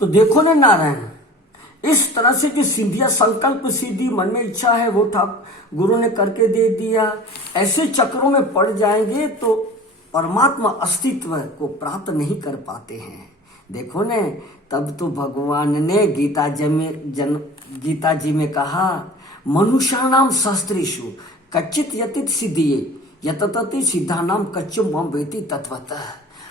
तो देखो ना नारायण, इस तरह से जो सिद्धियां संकल्प सिद्धि मन में इच्छा है वो गुरु ने करके दे दिया, ऐसे चक्रों में पड़ जाएंगे तो परमात्मा अस्तित्व को प्राप्त नहीं कर पाते हैं। देखो ने, तब तो भगवान ने गीता जी में कहा, मनुष्याणाम शास्त्रेषु कच्चित यतित सिद्धिये यततति सिद्धानाम कच्चम मम वेति तत्वतः।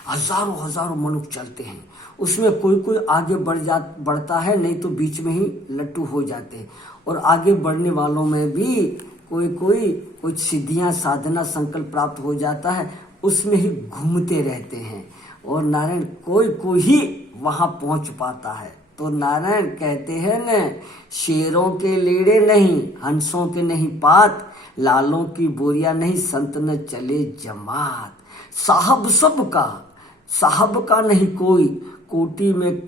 हजारों हजारों मनुष्य चलते हैं, उसमें कोई कोई आगे बढ़ता है, नहीं तो बीच में ही लट्टू हो जाते हैं। और आगे बढ़ने वालों में भी कोई कोई कुछ सिद्धियां साधना संकल्प प्राप्त हो जाता है, उसमें ही घूमते रहते हैं। और नारायण कोई कोई ही वहां पहुंच पाता है। तो नारायण कहते हैं न, शेरों के लेड़े नहीं, हंसों के नहीं पात, लालों की बोरिया नहीं, संत न चले जमात। साहब सबका, साहब का नहीं कोई, कोटि में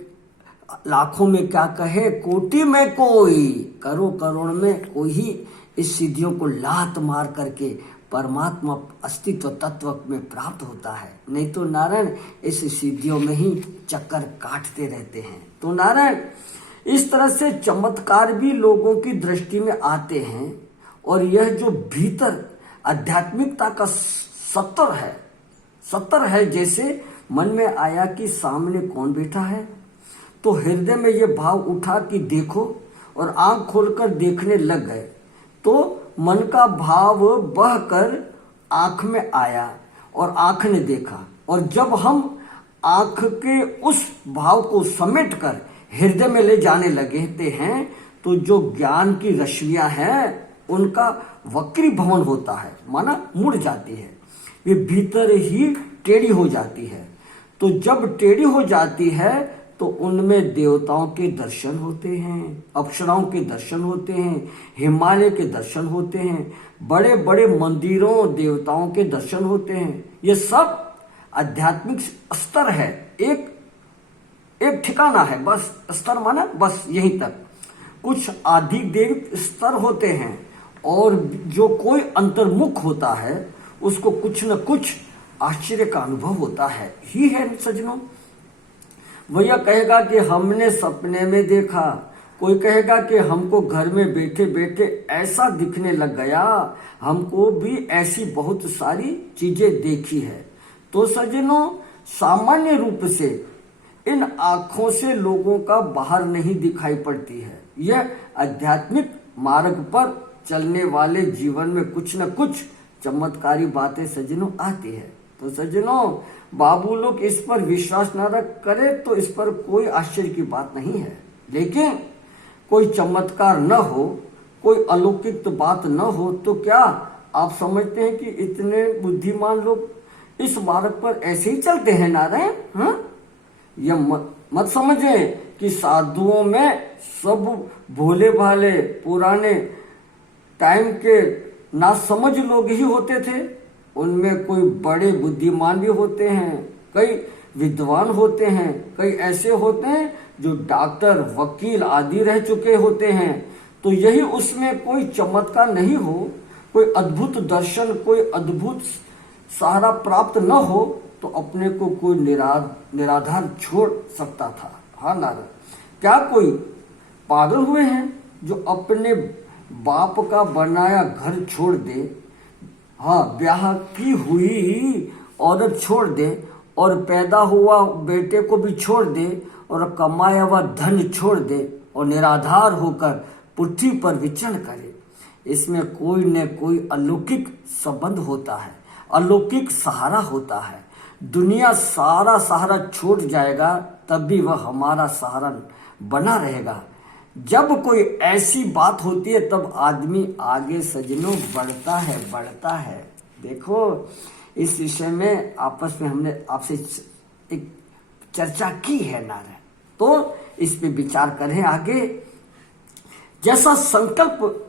लाखों में क्या कहे, कोटि में कोई, करोड़ करोड़ में कोई ही इस सिद्धियों को लात मार करके परमात्मा अस्तित्व तत्व में प्राप्त होता है। नहीं तो नारायण इस सिद्धियों में ही चक्कर काटते रहते हैं। तो नारायण इस तरह से चमत्कार भी लोगों की दृष्टि में आते हैं। और यह जो भीतर आध्यात्मिकता का सत्तर है, जैसे मन में आया कि सामने कौन बैठा है, तो हृदय में यह भाव उठा कि देखो, और आंख खोलकर देखने लग गए, तो मन का भाव बहकर आंख में आया और आंख ने देखा। और जब हम आंख के उस भाव को समेटकर हृदय में ले जाने लगते हैं, तो जो ज्ञान की रश्मियां हैं उनका वक्रीभवन होता है, माना मुड़ जाती है, वे भीतर ही टेढ़ी हो जाती है। तो जब टेढ़ी हो जाती है तो उनमें देवताओं के दर्शन होते हैं, अप्सराओं के दर्शन होते हैं, हिमालय के दर्शन होते हैं, बड़े बड़े मंदिरों देवताओं के दर्शन होते हैं। ये सब आध्यात्मिक स्तर है, एक ठिकाना है, बस स्तर माना बस यहीं तक। कुछ अधिक देव स्तर होते हैं, और जो कोई अंतर्मुख होता है उसको कुछ न कुछ आश्चर्य का अनुभव होता है ही है सज्जनों। वह कहेगा कि हमने सपने में देखा, कोई कहेगा कि हमको घर में बैठे बैठे ऐसा दिखने लग गया, हमको भी ऐसी बहुत सारी चीजें देखी है। तो सज्जनों सामान्य रूप से इन आंखों से लोगों का बाहर नहीं दिखाई पड़ती है। यह आध्यात्मिक मार्ग पर चलने वाले जीवन में कुछ न कुछ चमत्कारी बातें सज्जनों आती है। तो सज्जनों बाबू लोग इस पर विश्वास न रख करे तो इस पर कोई आश्चर्य की बात नहीं है। लेकिन कोई चमत्कार न हो, कोई अलौकिक तो बात न हो, तो क्या आप समझते हैं कि इतने बुद्धिमान लोग इस मार्ग पर ऐसे ही चलते हैं नारायण? हाँ, यह मत समझे कि साधुओं में सब भोले भाले पुराने टाइम के नासमझ लोग ही होते थे। उनमें कोई बड़े बुद्धिमान भी होते हैं, कई विद्वान होते हैं, कई ऐसे होते हैं जो डॉक्टर वकील आदि रह चुके होते हैं। तो यही उसमें कोई चमत्कार नहीं हो, कोई अद्भुत दर्शन, कोई अद्भुत सहारा प्राप्त न हो, तो अपने को कोई निराधार छोड़ सकता था। हाँ नारायण, क्या कोई पागल हुए हैं जो अपने बाप का बनाया घर छोड़ दे, हाँ ब्याह की हुई औरत छोड़ दे, और पैदा हुआ बेटे को भी छोड़ दे, और कमाया हुआ धन छोड़ दे, और निराधार होकर पृथ्वी पर विचरण करे? इसमें कोई न कोई अलौकिक संबंध होता है, अलौकिक सहारा होता है। दुनिया सारा सहारा छोड़ जाएगा तब भी वह हमारा सहारा बना रहेगा। जब कोई ऐसी बात होती है तब आदमी आगे सजनों बढ़ता है। देखो इस विषय में आपस में हमने आपसे एक चर्चा की है नारायण, तो इस पे विचार करें आगे। जैसा संकल्प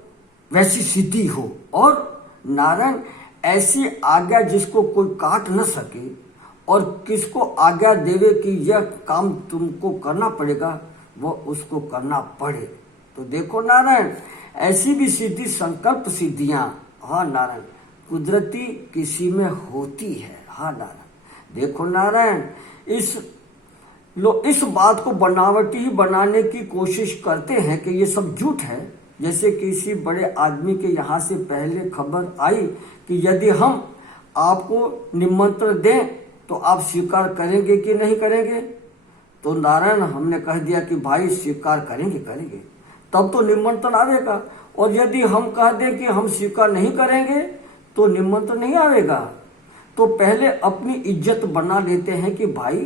वैसी सिद्धि हो, और नारायण ऐसी आज्ञा जिसको कोई काट न सके, और किसको आज्ञा देवे कि यह काम तुमको करना पड़ेगा, वो उसको करना पड़े। तो देखो नारायण ऐसी भी सिद्धि संकल्प सिद्धियां, हाँ नारायण, कुदरती किसी में होती है। हाँ नारायण, देखो नारायण लोग इस बात को बनावटी बनाने की कोशिश करते हैं कि ये सब झूठ है। जैसे किसी बड़े आदमी के यहाँ से पहले खबर आई कि यदि हम आपको निमंत्रण दें तो आप स्वीकार करेंगे कि नहीं करेंगे। तो नारायण हमने कह दिया कि भाई स्वीकार करेंगे करेंगे, तब तो निमंत्रण आवेगा। और यदि हम कह दें कि हम स्वीकार नहीं करेंगे तो निमंत्रण नहीं आवेगा। तो पहले अपनी इज्जत बना लेते हैं कि भाई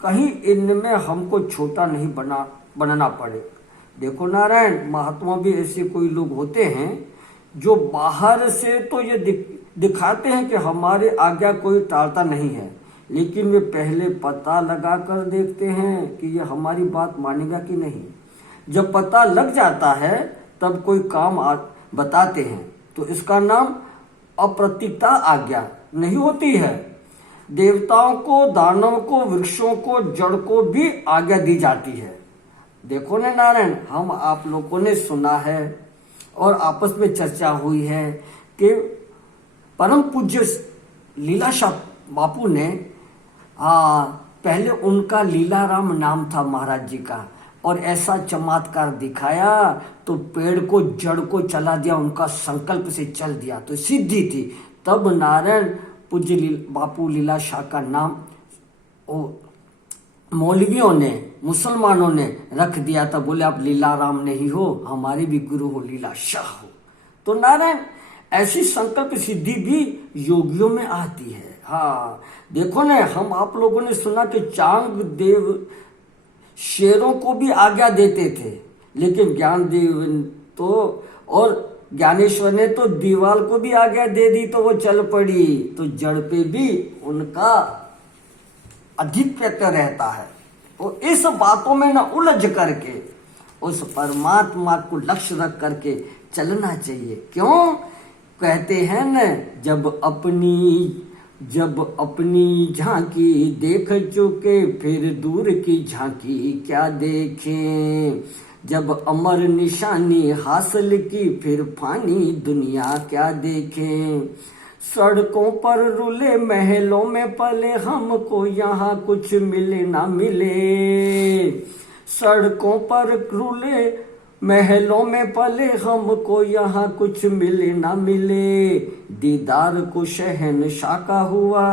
कहीं इनमें हमको छोटा नहीं बनाना पड़े। देखो नारायण, महात्मा भी ऐसे कोई लोग होते हैं जो बाहर से तो ये दिखाते हैं कि हमारे आज्ञा कोई टालता नहीं है, लेकिन वे पहले पता लगा कर देखते हैं कि ये हमारी बात मानेगा कि नहीं। जब पता लग जाता है तब कोई काम बताते हैं, तो इसका नाम अप्रतिता आज्ञा नहीं होती है। देवताओं को, दानव को, वृक्षों को, जड़ को भी आज्ञा दी जाती है। देखो ना नारायण, हम आप लोगों ने सुना है और आपस में चर्चा हुई है कि परम पूज्य लीलाशाह बापू ने पहले उनका लीलाराम नाम था महाराज जी का, और ऐसा चमत्कार दिखाया तो पेड़ को, जड़ को चला दिया, उनका संकल्प से चल दिया तो सिद्धि थी। तब नारायण पूज्य बापू लीलाशाह का नाम मौलवियों ने, मुसलमानों ने रख दिया था। बोले आप लीलाराम नहीं हो, हमारे भी गुरु हो, लीलाशाह हो। तो नारायण ऐसी संकल्प सिद्धि भी योगियों में आती है। हाँ देखो ना, हम आप लोगों ने सुना कि चांग देव शेरों को भी आज्ञा देते थे, लेकिन ज्ञानदेव तो और ज्ञानेश्वर ने तो दीवाल को भी आज्ञा दे दी तो वो चल पड़ी। तो जड़ पे भी उनका अधिपत्य रहता है। तो इस बातों में न उलझ करके उस परमात्मा को लक्ष्य रख करके चलना चाहिए। क्यों कहते हैं न, जब अपनी झांकी देख चुके फिर दूर की झांकी क्या देखें। जब अमर निशानी हासिल की फिर फानी दुनिया क्या देखें। सड़कों पर रुले महलों में पले हमको यहाँ कुछ मिले ना मिले। सड़कों पर रुले महलों में पले हमको यहाँ कुछ मिले ना मिले। दीदार को शहंशाह का हुआ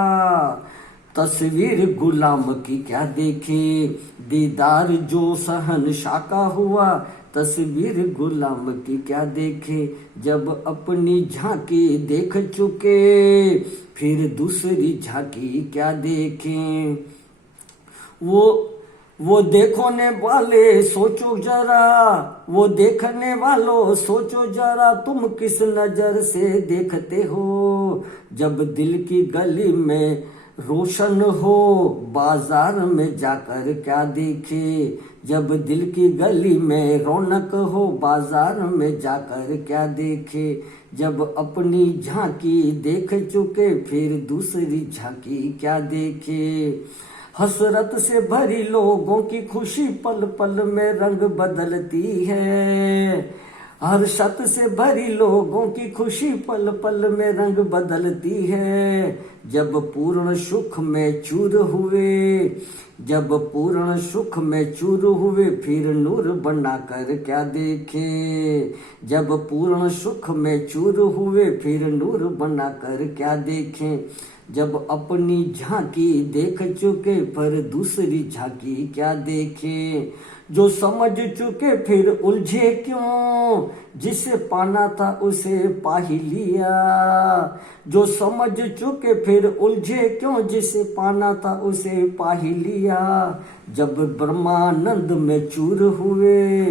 तस्वीर गुलाम की क्या देखे। दीदार जो शहंशाह का हुआ तस्वीर गुलाम की क्या देखे। जब अपनी झांकी देख चुके फिर दूसरी झांकी क्या देखें। वो देखने वाले सोचो जरा, वो देखने वालों सोचो जरा, तुम किस नजर से देखते हो। जब दिल की गली में रोशन हो बाजार में जाकर क्या देखे। जब दिल की गली में रौनक हो बाजार में जाकर क्या देखे। जब अपनी झांकी देख चुके फिर दूसरी झांकी क्या देखे। हसरत से भरी लोगों की खुशी पल पल में रंग बदलती है। हर्षत से भरी लोगों की खुशी पल पल में रंग बदलती है। जब पूर्ण सुख में चूर हुए, जब पूर्ण सुख में चूर हुए फिर नूर बनाकर क्या देखे। जब पूर्ण सुख में चूर हुए फिर नूर बनाकर क्या देखें। जब अपनी झांकी देख चुके पर दूसरी झांकी क्या देखे। जो समझ चुके फिर उलझे क्यों, जिसे पाना था उसे पा ही लिया। जो समझ चुके फिर उलझे क्यों, जिसे पाना था उसे पा ही लिया। जब ब्रह्मानंद में चूर हुए,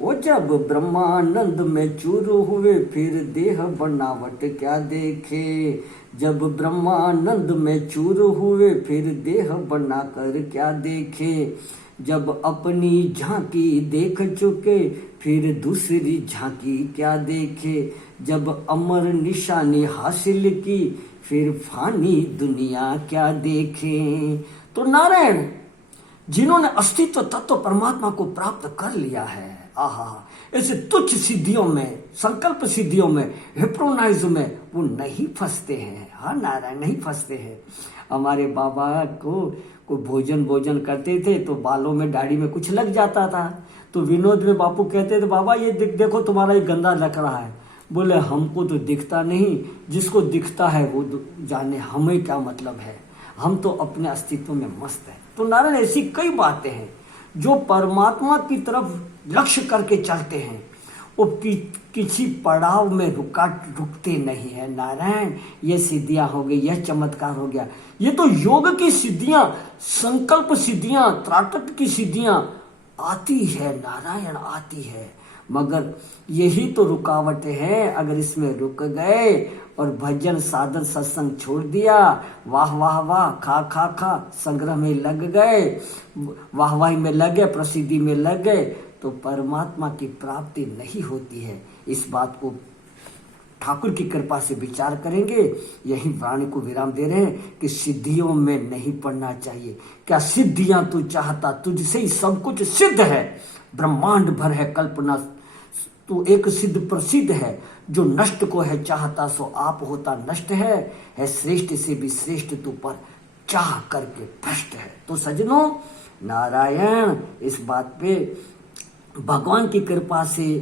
वो जब ब्रह्मानंद में चूर हुए फिर देह बनावट क्या देखे। जब ब्रह्मानंद में चूर हुए फिर देह बनाकर क्या देखे। जब अपनी झांकी देख चुके फिर दूसरी झांकी क्या देखे। जब अमर निशानी हासिल की फिर फानी दुनिया क्या देखे। तो नारायण जिन्होंने अस्तित्व तत्व परमात्मा को प्राप्त कर लिया है, आहा, ऐसे तुच्छ सिद्धियों में, संकल्प सिद्धियों में, हिप्नोटाइज में वो नहीं फंसते हैं। हाँ नारायण, नहीं फंसते हैं। हमारे बाबा को भोजन करते थे तो बालों में दाढ़ी में कुछ लग जाता था, तो विनोद में बापू कहते थे बाबा ये देखो तुम्हारा ये गंदा लग रहा है। बोले हमको तो दिखता नहीं, जिसको दिखता है वो जाने, हमें क्या मतलब है, हम तो अपने अस्तित्व में मस्त है। तो नारायण ऐसी कई बातें हैं जो परमात्मा की तरफ लक्ष्य करके चलते हैं, वो किसी पड़ाव में रुकते नहीं है। नारायण ये सिद्धियां हो गई, यह चमत्कार हो गया, ये तो योग की सिद्धियां, संकल्प सिद्धियां, त्राटक की सिद्धियां आती है नारायण, आती है। मगर यही तो रुकावटें हैं। अगर इसमें रुक गए और भजन साधन सत्संग छोड़ दिया, वाह वाह वाह, खा संग्रह में लग गए, वाहवाही में लग गए, प्रसिद्धि में लग गए, तो परमात्मा की प्राप्ति नहीं होती है। इस बात को ठाकुर की कृपा से विचार करेंगे। यही वाणी को विराम दे रहे हैं कि सिद्धियों में नहीं पड़ना चाहिए। क्या सिद्धियां तू चाहता, तुझसे ही सब कुछ सिद्ध है, ब्रह्मांड भर है कल्पना, तू एक सिद्ध प्रसिद्ध है। जो नष्ट को है चाहता सो आप होता नष्ट है श्रेष्ठ से भी श्रेष्ठ तू पर चाह करके भ्रष्ट है। तो सजनों नारायण, इस बात पे भगवान की कृपा से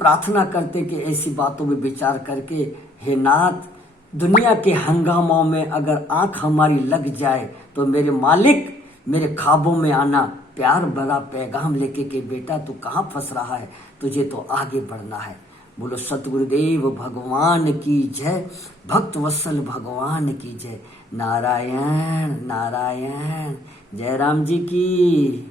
प्रार्थना करते कि ऐसी बातों में विचार करके, हे नाथ, दुनिया के हंगामों में अगर आंख हमारी लग जाए तो मेरे मालिक मेरे ख्वाबों में आना, प्यार भरा पैगाम लेके कि बेटा तू कहाँ फंस रहा है, तुझे तो आगे बढ़ना है। बोलो सतगुरुदेव भगवान की जय, भक्त वत्सल भगवान की जय। नारायण नारायण, जय राम जी की।